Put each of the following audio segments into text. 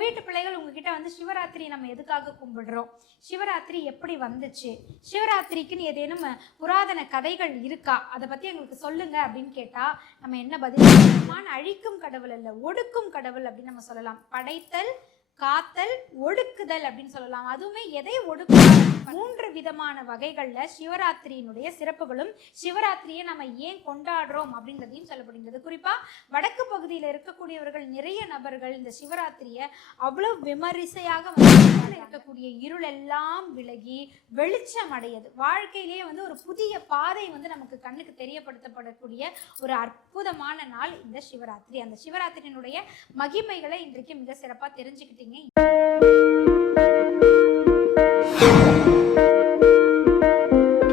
வீட்டு பிள்ளைகள் உங்ககிட்ட வந்து சிவராத்திரி நம்ம எதுக்காக கும்பிடுறோம்? சிவராத்திரி எப்படி வந்துச்சு? சிவராத்திரிக்குன்னு ஏதேனும் புராதன கதைகள் இருக்கா? அதை பற்றி எங்களுக்கு சொல்லுங்க அப்படின்னு கேட்டால் நம்ம என்ன பதில் மான் அழிக்கும் கடவுள் அல்ல ஒடுக்கும் கடவுள் அப்படின்னு நம்ம சொல்லலாம். படைத்தல் காத்தல் ஒடுக்குதல் அப்படின்னு சொல்லலாம். அதுவுமே எதை ஒடுக்கும் மூன்று விதமான வகைகளில் சிவராத்திரியினுடைய சிறப்புகளும் சிவராத்திரியை நம்ம ஏன் கொண்டாடுறோம் அப்படின்றதையும் சொல்லப்படுகிறது குறிப்பா வடக்கு பகுதியில் இருக்கக்கூடியவர்கள் நிறைய நபர்கள் இந்த சிவராத்திரியை அவ்வளவு விமரிசையாக இருக்கக்கூடிய இருள் எல்லாம் விலகி வெளிச்சம் அடையது. வாழ்க்கையிலேயே வந்து ஒரு புதிய பாதை வந்து நமக்கு கண்ணுக்கு தெரியப்படுத்தப்படக்கூடிய ஒரு அற்புதமான நாள் இந்த சிவராத்திரி. அந்த சிவராத்திரியினுடைய மகிமைகளை இன்றைக்கு மிக சிறப்பாக தெரிஞ்சுக்கிட்டீங்க.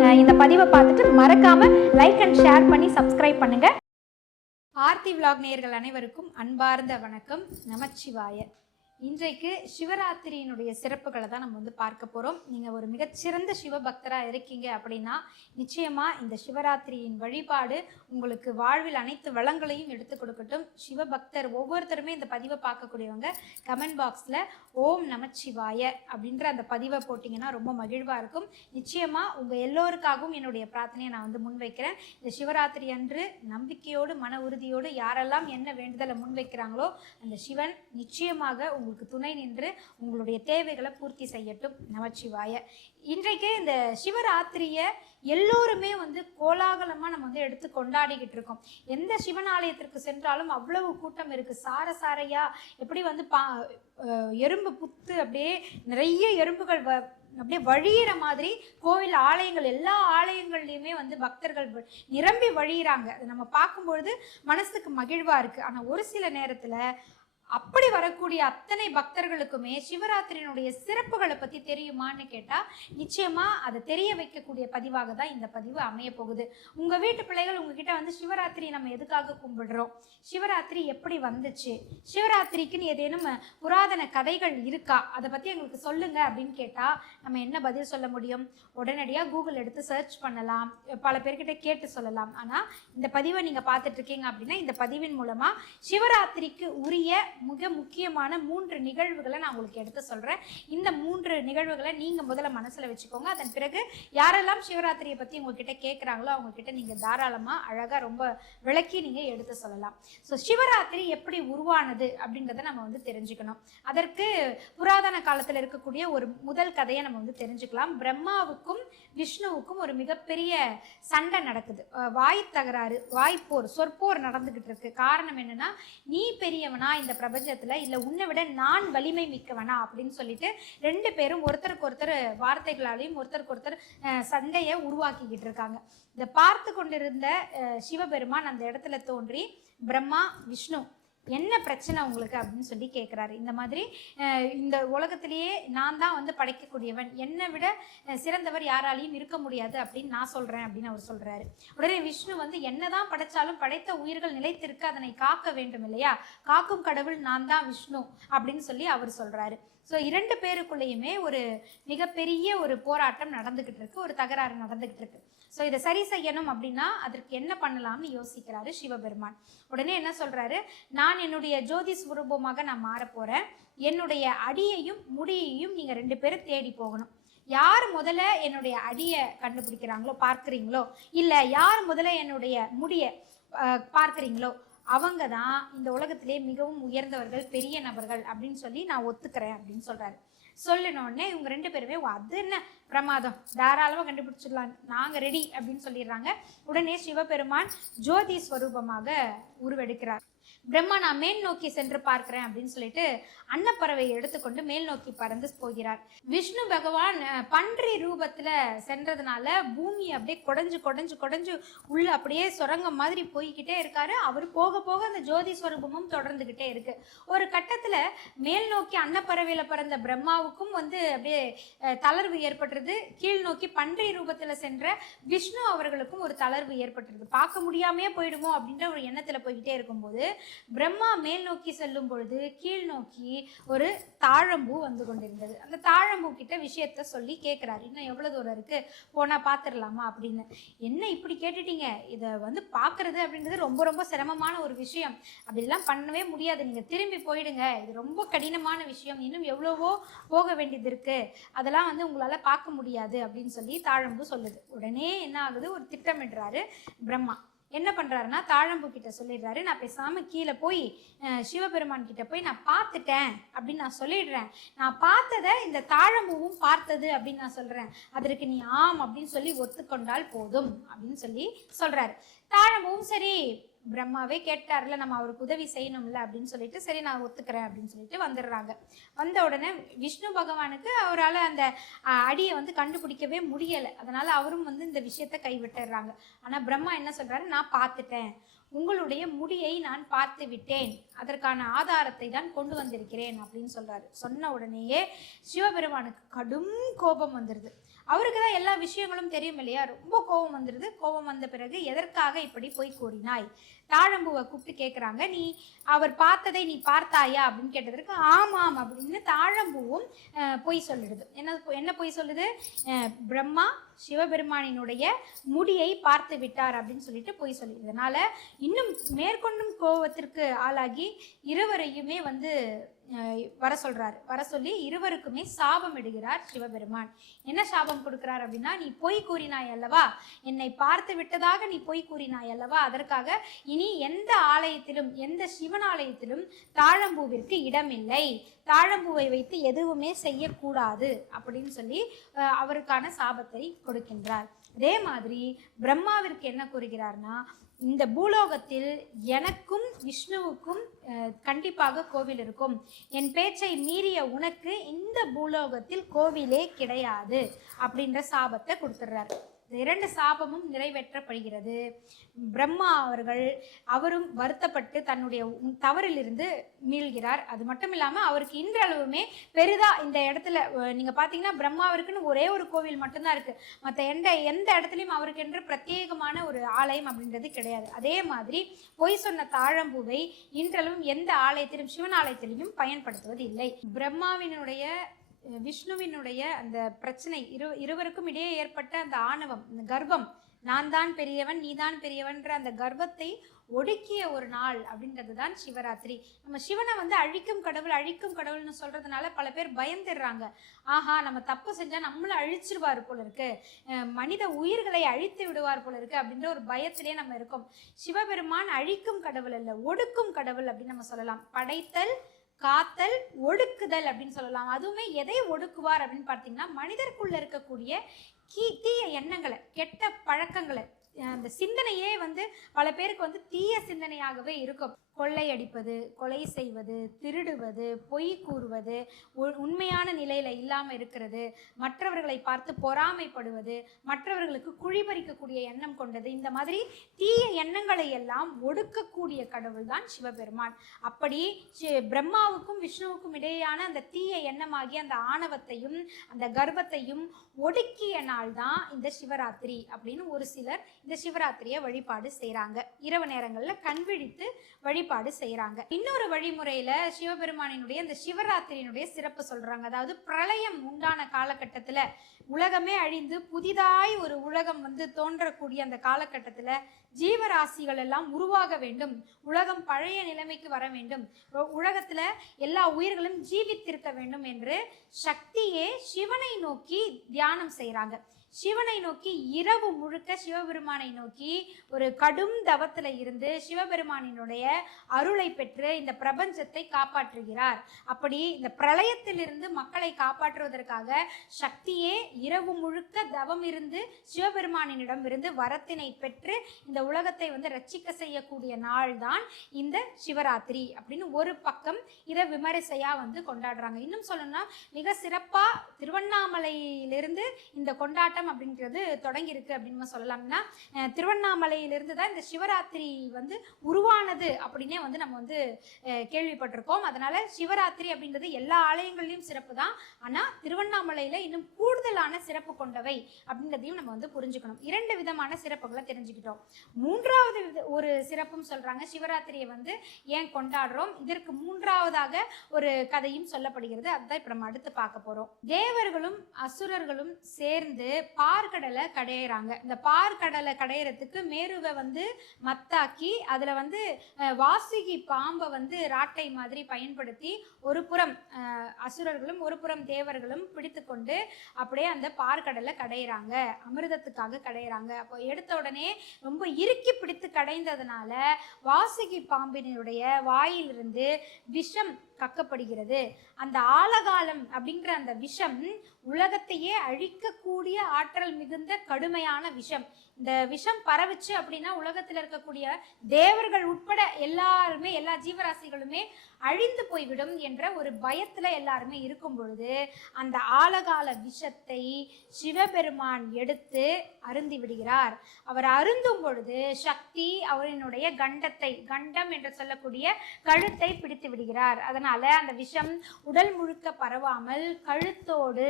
அஹ் இந்த பதிவை பார்த்துட்டு மறக்காம லைக் அண்ட் ஷேர் பண்ணி சப்ஸ்கிரைப் பண்ணுங்க. ஆர்த்தி விலாக் நேயர்கள் அனைவருக்கும் அன்பார்ந்த வணக்கம். நமச்சிவாய. இன்றைக்கு சிவராத்திரியினுடைய சிறப்புகளை தான் நம்ம வந்து பார்க்க போகிறோம் நீங்கள் ஒரு மிகச்சிறந்த சிவபக்தராக இருக்கீங்க அப்படின்னா நிச்சயமாக இந்த சிவராத்திரியின் வழிபாடு உங்களுக்கு வாழ்வில் அனைத்து வளங்களையும் எடுத்து கொடுக்கட்டும். சிவபக்தர் ஒவ்வொருத்தருமே இந்த பதிவை பார்க்கக்கூடியவங்க கமெண்ட் பாக்ஸில் ஓம் நமச்சிவாய அப்படின்ற அந்த பதிவை போட்டிங்கன்னா ரொம்ப மகிழ்வாக இருக்கும். நிச்சயமாக உங்கள் எல்லோருக்காகவும் என்னுடைய பிரார்த்தனையை நான் வந்து முன்வைக்கிறேன். இந்த சிவராத்திரி அன்று நம்பிக்கையோடு மன உறுதியோடு யாரெல்லாம் என்ன வேண்டுதலை முன்வைக்கிறாங்களோ அந்த சிவன் நிச்சயமாக உங்கள் உங்களுக்கு துணை நின்று உங்களுடைய தேவைகளை பூர்த்தி செய்யட்டும். நமச்சிவாய. இன்றைக்கு இந்த சிவராத்திரியை எல்லோருமே வந்து கோலாகலமாக நம்ம வந்து எடுத்து கொண்டாடிக்கிட்டு இருக்கோம். எந்த சிவன் ஆலயத்திற்கு சென்றாலும் அவ்வளவு கூட்டம் இருக்குது சார சாரையா எப்படி வந்து பா எறும்பு புத்து அப்படியே நிறைய எறும்புகள் வ அப்படியே வழியிற மாதிரி கோவில் ஆலயங்கள் எல்லா ஆலயங்கள்லையுமே வந்து பக்தர்கள் வ- நிரம்பி வழியிறாங்க. அதை நம்ம பார்க்கும்பொழுது மனசுக்கு மகிழ்வாக இருக்குது ஆனால் ஒரு சில நேரத்தில் அப்படி வரக்கூடிய அத்தனை பக்தர்களுக்குமே சிவராத்திரியினுடைய சிறப்புகளை பத்தி தெரியுமான்னு கேட்டா நிச்சயமா அதை தெரிய வைக்கக்கூடிய பதிவாக தான் இந்த பதிவு அமைய போகுது. உங்க வீட்டு பிள்ளைகள் உங்ககிட்ட வந்து சிவராத்திரி நம்ம எதுக்காக கும்பிடுறோம்? சிவராத்திரி எப்படி வந்துச்சு? சிவராத்திரிக்குன்னு ஏதேனும் புராதன கதைகள் இருக்கா? அதை பத்தி எங்களுக்கு சொல்லுங்க அப்படின்னு கேட்டா நம்ம என்ன பதில் சொல்ல முடியும்? உடனடியாக கூகுள் எடுத்து சர்ச் பண்ணலாம். பல பேர்கிட்ட கேட்டு சொல்லலாம். ஆனால் இந்த பதிவை நீங்கள் பார்த்துட்டு இருக்கீங்க அப்படின்னா இந்த பதிவின் மூலமாக சிவராத்திரிக்கு உரிய மிக முக்கியமான மூன்று நிகழ்வுகளை நான் உங்களுக்கு எடுத்து சொல்கிறேன் இந்த மூன்று நிகழ்வுகளை நீங்கள் முதல்ல மனசில் வச்சுக்கோங்க. அதன் பிறகு யாரெல்லாம் சிவராத்திரியை பற்றி உங்ககிட்ட கேட்குறாங்களோ அவங்கக்கிட்ட நீங்கள் தாராளமாக அழகாக ரொம்ப விளக்கி நீங்கள் எடுத்து சொல்லலாம். ஸோ சிவராத்திரி எப்படி உருவானது அப்படின்றத நம்ம வந்து தெரிஞ்சுக்கணும். அதற்கு புராதன காலத்தில் இருக்கக்கூடிய ஒரு முதல் கதையை நம்ம வந்து தெரிஞ்சுக்கலாம். பிரம்மாவுக்கும் விஷ்ணுவுக்கும் ஒரு மிகப்பெரிய சண்டை நடக்குது. வாய் தகராறு வாய்ப்போர் சொற்போர் நடந்துகிட்டு இருக்கு. காரணம் என்னன்னா நீ பெரியவனா இந்த பிரபஞ்சத்தில் இல்லை உன்னை விட நான் வலிமை மிக்கவனா? அப்படின்னு சொல்லிட்டு ரெண்டு பேரும் ஒருத்தருக்கு ஒருத்தர் வார்த்தைகளாலையும் ஒருத்தருக்கு ஒருத்தர் சண்டையை உருவாக்கிக்கிட்டு இருக்காங்க. இதை பார்த்து கொண்டிருந்த சிவபெருமான் அந்த இடத்துல தோன்றி பிரம்மா விஷ்ணு என்ன பிரச்சனை உங்களுக்கு அப்படின்னு சொல்லி கேட்குறாரு இந்த மாதிரி இந்த உலகத்திலேயே நான் தான் வந்து படைக்கக்கூடியவன். என்னை விட சிறந்தவர் யாராலையும் இருக்க முடியாது அப்படின்னு நான் சொல்கிறேன் அப்படின்னு அவர் சொல்கிறாரு உடனே விஷ்ணு வந்து என்னதான் படைச்சாலும் படைத்த உயிர்கள் நிலைத்திருக்க அதனை காக்க வேண்டும் இல்லையா? காக்கும் கடவுள் நான் தான் விஷ்ணு அப்படின்னு சொல்லி அவர் சொல்கிறாரு ஸோ இரண்டு பேருக்குள்ளேயுமே ஒரு மிகப்பெரிய ஒரு போராட்டம் நடந்துக்கிட்டு இருக்கு. ஒரு தகராறு நடந்துக்கிட்டு இருக்கு. ஸோ இதை சரி செய்யணும் அப்படின்னா அதற்கு என்ன பண்ணலாம்னு யோசிக்கிறாரு சிவபெருமான். உடனே என்ன சொல்றாரு? நான் என்னுடைய ஜோதி சுரூபமாக நான் மாற என்னுடைய அடியையும் முடியையும் நீங்க ரெண்டு பேரும் தேடி போகணும். யார் முதல்ல என்னுடைய அடியை கண்டுபிடிக்கிறாங்களோ பார்க்குறீங்களோ? இல்லை யார் முதல்ல என்னுடைய முடிய பார்க்குறீங்களோ? அவங்க தான் இந்த உலகத்திலே மிகவும் உயர்ந்தவர்கள் பெரிய நபர்கள் அப்படின்னு சொல்லி நான் ஒத்துக்கிறேன் அப்படின்னு சொல்கிறாரு சொல்லின உடனே இவங்க ரெண்டு பேருமே அது என்ன பிரமாதம்? தாராளமாக கண்டுபிடிச்சிடலாம். நாங்கள் ரெடி அப்படின்னு சொல்லிடுறாங்க. உடனே சிவபெருமான் ஜோதி ஸ்வரூபமாக உருவெடுக்கிறார். பிரம்மா நான் மேல் நோக்கி சென்று பார்க்கிறேன் அப்படின்னு சொல்லிட்டு அன்னப்பறவையை எடுத்துக்கொண்டு மேல் நோக்கி பறந்து போகிறார். விஷ்ணு பகவான் பன்றி ரூபத்துல சென்றதுனால பூமி அப்படியே குடஞ்சு குடஞ்சு குடஞ்சு உள்ள அப்படியே சுரங்கம் மாதிரி போய்கிட்டே இருக்காரு. அவர் போக போக அந்த ஜோதி ஸ்வரூபமும் தொடர்ந்துகிட்டே இருக்கு. ஒரு கட்டத்துல மேல் நோக்கி அன்னப்பறவையில பிறந்த பிரம்மாவுக்கும் வந்து அப்படியே தளர்வு ஏற்பட்டுருது. கீழ் நோக்கி பன்றி ரூபத்துல சென்ற விஷ்ணு அவர்களுக்கும் ஒரு தளர்வு ஏற்பட்டுருது. பார்க்க முடியாமையே போயிடுமோ அப்படின்ற ஒரு எண்ணத்துல போய்கிட்டே இருக்கும்போது பிரம்மா மேல் நோக்கி செல்லும் பொழுது கீழ் நோக்கி ஒரு தாழம்பூ வந்து கொண்டிருந்தது. அந்த தாழம்பூ கிட்ட விஷயத்த சொல்லி கேட்குறாரு இன்னும் எவ்வளோ தூரம் இருக்கு? போனால் பார்த்துடலாமா அப்படின்னு. என்ன இப்படி கேட்டுட்டீங்க? இதை வந்து பார்க்கறது அப்படின்றது ரொம்ப ரொம்ப சிரமமான ஒரு விஷயம். அப்படிலாம் பண்ணவே முடியாது. நீங்கள் திரும்பி போயிடுங்க. இது ரொம்ப கடினமான விஷயம். இன்னும் எவ்வளவோ போக வேண்டியது இருக்கு. அதெல்லாம் வந்து உங்களால் பார்க்க முடியாது. அப்படின்னு சொல்லி தாழம்பு சொல்லுது. உடனே என்ன ஆகுது? ஒரு திட்டமிடுறாரு பிரம்மா. என்ன பண்ணுறாருன்னா தாழம்பு கிட்ட சொல்லிடுறாரு. நான் பேசாமல் கீழே போய் சிவபெருமான் கிட்ட போய் நான் பார்த்துட்டேன் அப்படின்னு நான் சொல்லிடுறேன். நான் பார்த்ததை இந்த தாழம்பூவும் பார்த்தது அப்படின்னு நான் சொல்கிறேன் அதற்கு நீ ஆம் அப்படின்னு சொல்லி ஒத்துக்கொண்டால் போதும் அப்படின்னு சொல்லி சொல்கிறாரு தாழம்பூவும் சரி பிரம்மாவே கேட்டார்ல நம்ம அவருக்கு உதவி செய்யணும்ல அப்படின்னு சொல்லிட்டு சரி நான் ஒத்துக்கிறேன் அப்படின்னு சொல்லிட்டு வந்துடுறாங்க. வந்த உடனே விஷ்ணு பகவானுக்கு அவரால் அந்த அடியை வந்து கண்டுபிடிக்கவே முடியலை. அதனால அவரும் வந்து இந்த விஷயத்த கைவிட்டுறாங்க. ஆனால் பிரம்மா என்ன சொல்கிறாரு நான் பார்த்துட்டேன். உங்களுடைய முடியை நான் பார்த்து விட்டேன். அதற்கான ஆதாரத்தை தான் கொண்டு வந்திருக்கிறேன் அப்படின்னு சொல்றாரு. சொன்ன உடனேயே சிவபெருமானுக்கு கடும் கோபம் வந்துடுது அவருக்கு தான் எல்லா விஷயங்களும் தெரியும் இல்லையா? ரொம்ப கோபம் வந்துடுது கோபம் வந்த பிறகு எதற்காக இப்படி போய் கூறினாய்? தாழம்பூவை கூப்பிட்டு கேட்குறாங்க நீ அவர் பார்த்ததை நீ பார்த்தாயா? அப்படின்னு கேட்டதற்கு ஆமாம் அப்படின்னு தாழம்பூவும் பொய் சொல்லிடுது என்ன என்ன பொய் சொல்லுது? பிரம்மா சிவபெருமானினுடைய முடியை பார்த்து விட்டார் அப்படின்னு சொல்லிட்டு பொய் சொல்லி அதனால் இன்னும் மேற்கொண்டும் கோபத்திற்கு ஆளாகி இருவரையுமே வந்து வர சொல்றாரு. வர சொல்லி இருவருக்குமே சாபம் இடுகிறார் சிவபெருமான். என்ன சாபம் கொடுக்கிறார் அப்படின்னா நீ பொய் கூறினாய் அல்லவா? என்னை பார்த்து விட்டதாக நீ பொய் கூறினாய் அல்லவா? அதற்காக இனி எந்த ஆலயத்திலும் எந்த சிவன் ஆலயத்திலும் தாழம்பூவிற்கு இடமில்லை. தாழம்பூவை வைத்து எதுவுமே செய்யக்கூடாது அப்படின்னு சொல்லி அவருக்கான சாபத்தை கொடுக்கின்றார். அதே மாதிரி பிரம்மாவிற்கு என்ன கூறுகிறார்னா இந்த பூலோகத்தில் எனக்கும் விஷ்ணுவுக்கும் கண்டிப்பாக கோவில் இருக்கும். என் பேச்சை மீறிய உனக்கு இந்த பூலோகத்தில் கோவிலே கிடையாது அப்படின்ற சாபத்தை கொடுத்துட்றாரு. இரண்டு சாபமும் நிறைவேற்றப்படுகிறது. பிரம்மா அவர்கள் அவரும் வருத்தப்பட்டு தன்னுடைய தவறிலிருந்து மீள்கிறார். அது மட்டும் இல்லாமல் அவருக்கு இன்றளவுமே பெரிதா இந்த இடத்துல நீங்கள் பார்த்தீங்கன்னா பிரம்மாவிற்குன்னு ஒரே ஒரு கோவில் மட்டும்தான் இருக்குது மற்ற எந்த எந்த இடத்துலையும் அவருக்கென்று பிரத்யேகமான ஒரு ஆலயம் அப்படின்றது கிடையாது. அதே மாதிரி பொய் சொன்ன தாழம்பூவை இன்றளவும் எந்த ஆலயத்திலும் சிவன் ஆலயத்திலையும் பயன்படுத்துவது இல்லை பிரம்மாவினுடைய விஷ்ணுவினுடைய அந்த பிரச்சனை இரு இருவருக்கும் இடையே ஏற்பட்ட அந்த ஆணவம் அந்த கர்வம் நான் தான் பெரியவன் நீ தான் பெரியவன்ற அந்த கர்வத்தை ஒடுக்கிய ஒரு நாள் அப்படின்றது தான் சிவராத்திரி. நம்ம சிவனை வந்து அழிக்கும் கடவுள் அழிக்கும் கடவுள்னு சொல்றதுனால பல பேர் பயந்துடுறாங்க. ஆஹா நம்ம தப்பு செஞ்சா நம்மளும் அழிச்சிருவார் போல இருக்கு. மனித உயிர்களை அழித்து விடுவார் போல இருக்கு அப்படின்ற ஒரு பயத்திலே நம்ம இருக்கோம். சிவபெருமான் அழிக்கும் கடவுள் அல்ல ஒடுக்கும் கடவுள் அப்படின்னு நம்ம சொல்லலாம். படைத்தல் காத்தல் ஒடுக்குதல் அப்படின்னு சொல்லலாம். அதுவுமே எதை ஒடுக்குவார் அப்படின்னு பார்த்தீங்கன்னா மனிதருக்குள்ள இருக்கக்கூடிய கீ தீய எண்ணங்களை கெட்ட பழக்கங்களை அந்த சிந்தனையே வந்து பல பேருக்கு வந்து தீய சிந்தனையாகவே இருக்கும். கொள்ளையடிப்பது கொலை செய்வது திருடுவது பொய் கூறுவது உண்மையான நிலையில இல்லாமல் இருக்கிறது மற்றவர்களை பார்த்து பொறாமைப்படுவது மற்றவர்களுக்கு குழிபறிக்கக்கூடிய எண்ணம் கொண்டது இந்த மாதிரி தீய எண்ணங்களை எல்லாம் ஒடுக்கக்கூடிய கடவுள் தான் சிவபெருமான். அப்படி பிரம்மாவுக்கும் விஷ்ணுவுக்கும் இடையேயான அந்த தீய எண்ணமாகிய அந்த ஆணவத்தையும் அந்த கர்வத்தையும் ஒடுக்கிய நாள் தான் இந்த சிவராத்திரி அப்படின்னு ஒரு சிலர் இந்த சிவராத்திரியை வழிபாடு செய்கிறாங்க இரவு நேரங்களில் கண் விழித்து வழிபாடு செய்கிறாங்க இன்னொரு வழிமுறையில் சிவபெருமானினுடைய அந்த சிவராத்திரியினுடைய சிறப்பு சொல்கிறாங்க அதாவது பிரளயம் உண்டான காலகட்டத்தில் உலகமே அழிந்து புதிதாய் ஒரு உலகம் வந்து தோன்றக்கூடிய அந்த காலகட்டத்தில் ஜீவராசிகள் எல்லாம் உருவாக வேண்டும். உலகம் பழைய நிலைமைக்கு வர வேண்டும். உலகத்தில் உலகத்துல எல்லா உயிர்களும் ஜீவித்திருக்க வேண்டும் என்று சக்தியே சிவனை நோக்கி தியானம் செய்கிறாங்க சிவனை நோக்கி இரவு முழுக்க சிவபெருமானை நோக்கி ஒரு கடும் தவத்தில் இருந்து சிவபெருமானினுடைய அருளை பெற்று இந்த பிரபஞ்சத்தை காப்பாற்றுகிறார். அப்படி இந்த பிரளயத்திலிருந்து மக்களை காப்பாற்றுவதற்காக சக்தியே இரவு முழுக்க தவம் இருந்து சிவபெருமானினிடம் இருந்து வரத்தினை பெற்று இந்த உலகத்தை வந்து ரட்சிக்க செய்யக்கூடிய நாள் தான் இந்த சிவராத்திரி அப்படின்னு ஒரு பக்கம் இதை விமரிசையா வந்து கொண்டாடுறாங்க. இன்னும் சொல்லணும்னா மிக சிறப்பா திருவண்ணாமலையிலிருந்து இந்த கொண்டாட்டம் அப்படின்றது தொடங்கியிருக்கு அப்படின்னு சொல்லலாம்னா திருவண்ணாமலையிலிருந்து தான் இந்த சிவராத்திரி வந்து உருவானது அப்படின்னே வந்து நம்ம வந்து கேள்விப்பட்டிருக்கோம். அதனால சிவராத்திரி அப்படின்றது எல்லா ஆலயங்கள்லையும் சிறப்பு தான். ஆனால் திருவண்ணாமலையில் இன்னும் கூடுதலான சிறப்பு கொண்டவை அப்படின்றதையும் நம்ம வந்து புரிஞ்சுக்கணும். இரண்டு விதமான சிறப்புகளை தெரிஞ்சுக்கிட்டோம். மூன்றாவது வித- ஒரு சிறப்பும் சொல்றாங்க. சிவராத்திரியை வந்து ஏன் கொண்டாடுறோம்? இதற்கு மூன்றாவதாக ஒரு கதையும் சொல்லப்படுகிறது. அதுதான் இப்போ நம்ம அடுத்து பார்க்க போறோம். தேவர்களும் அசுரர்களும் சேர்ந்து பார்க்கடலை கடையிறாங்க. இந்த பார்க்கடலை கடையிறதுக்கு மேருவை வந்து மத்தாக்கி அதுல வந்து வா வாசுகி பாம்பை வந்து ராட்டை மாதிரி பயன்படுத்தி ஒரு புறம் அசுரர்களும் ஒரு புறம் தேவர்களும் பிடித்துக்கொண்டு அப்படியே அந்த பார்க்கடலை கடையிறாங்க. அமிர்தத்துக்காக கடையிறாங்க. அப்போ எடுத்த உடனே ரொம்ப இறுக்கி பிடித்து கடைந்ததுனால வாசுகி பாம்பினுடைய வாயிலிருந்து விஷம் கக்கப்படுகிறது. அந்த ஆலகாலம் அப்படிங்கிற அந்த விஷம் உலகத்தையே அழிக்கக்கூடிய ஆற்றல் மிகுந்த கடுமையான விஷம். இந்த விஷம் பரவுச்சு அப்படின்னா உலகத்தில் இருக்கக்கூடிய தேவர்கள் உட்பட எல்லாருமே எல்லா ஜீவராசிகளுமே அழிந்து போய்விடும் என்ற ஒரு பயத்துல எல்லாருமே இருக்கும் பொழுது அந்த ஆலகால விஷத்தை சிவபெருமான் எடுத்து அருந்தி விடுகிறார். அவர் அருந்தும் பொழுது சக்தி அவரினுடைய கண்டத்தை கண்டம் என்று சொல்லக்கூடிய கழுத்தை பிடித்து விடுகிறார். அதனால் அதனால் அந்த விஷம் உடல் முழுக்க பரவாமல் கழுத்தோடு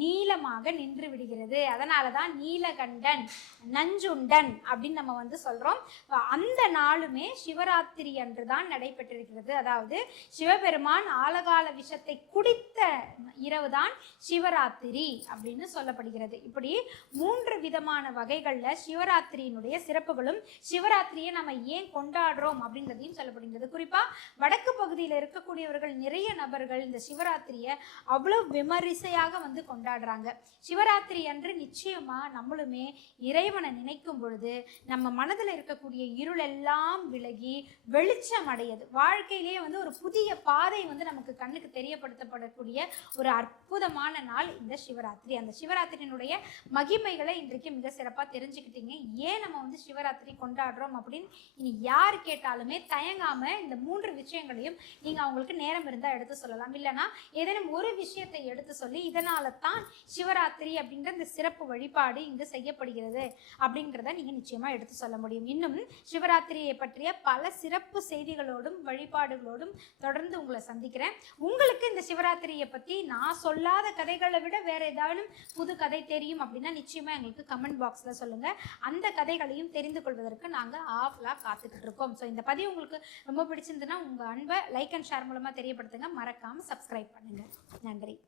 நீளமாக நின்று விடுகிறது. அதனால தான் நீலகண்டன் நஞ்சுண்டன் அப்படின்னு நம்ம வந்து சொல்றோம். அந்த நாளுமே சிவராத்திரி அன்று தான் நடைபெற்றிருக்கிறது. அதாவது சிவபெருமான் ஆலகால விஷத்தை குடித்த இரவுதான் சிவராத்திரி அப்படின்னு சொல்லப்படுகிறது. இப்படி மூன்று விதமான வகைகள்ல சிவராத்திரியினுடைய சிறப்புகளும் சிவராத்திரியை நம்ம ஏன் கொண்டாடுறோம் அப்படின்றதையும் சொல்லப்படுகிறது. குறிப்பா வடக்கு பகுதியில் இருக்கக்கூடியவர்கள் நிறைய நபர்கள் இந்த சிவராத்திரியை அவ்வளவு விமரிசையாக வந்து கொண்டாடுறாங்க. சிவராத்திரி அன்று நிச்சயமா நம்மளுமே இறைவனை நினைக்கும் பொழுது நம்ம மனதில் இருக்கக்கூடிய இருளெல்லாம் விலகி வெளிச்சம் அடையுது வாழ்க்கையிலேயே வந்து ஒரு புதிய பாதை வந்து நமக்கு கண்ணுக்கு தெரியப்படுத்தப்படக்கூடிய ஒரு அற்புதமான நாள் இந்த சிவராத்திரி. அந்த சிவராத்திரியினுடைய மகிமைகளை இன்றைக்கு மிக சிறப்பாக தெரிஞ்சுக்கிட்டீங்க. ஏன் நம்ம வந்து சிவராத்திரி கொண்டாடுறோம் அப்படின்னு இனி யார் கேட்டாலுமே தயங்காம இந்த மூன்று விஷயங்களையும் நீங்க அவங்களுக்கு நேரம் இருந்தால் எடுத்து சொல்லலாம். இல்லைன்னா ஏதேனும் ஒரு விஷயத்தை எடுத்து சொல்லி இதனால தான் சிவராத்திரி அப்படின்ற இந்த சிறப்பு வழிபாடு இங்கு செய்யப்படுகிறது அப்படிங்கிறத நீங்கள் நிச்சயமாக எடுத்து சொல்ல முடியும். இன்னும் சிவராத்திரியை பற்றிய பல சிறப்பு செய்திகளோடும் வழிபாடுகளோடும் தொடர்ந்து உங்களை சந்திக்கிறேன். உங்களுக்கு இந்த சிவராத்திரியை பற்றி நான் சொல்லாத கதைகளை விட வேற ஏதாவது புது கதை தெரியும் அப்படின்னா நிச்சயமாக எங்களுக்கு கமெண்ட் பாக்ஸில் சொல்லுங்கள் அந்த கதைகளையும் தெரிந்து கொள்வதற்கு நாங்கள் ஆஃப்லாக காத்துக்கிட்டு இருக்கோம். ஸோ இந்த பதிவு உங்களுக்கு ரொம்ப பிடிச்சிருந்ததுன்னா உங்கள் அன்பை லைக் அண்ட் ஷேர் மூலமாக தெரியப்படுத்துங்க. மறக்காமல் சப்ஸ்கிரைப் பண்ணுங்கள் நன்றி.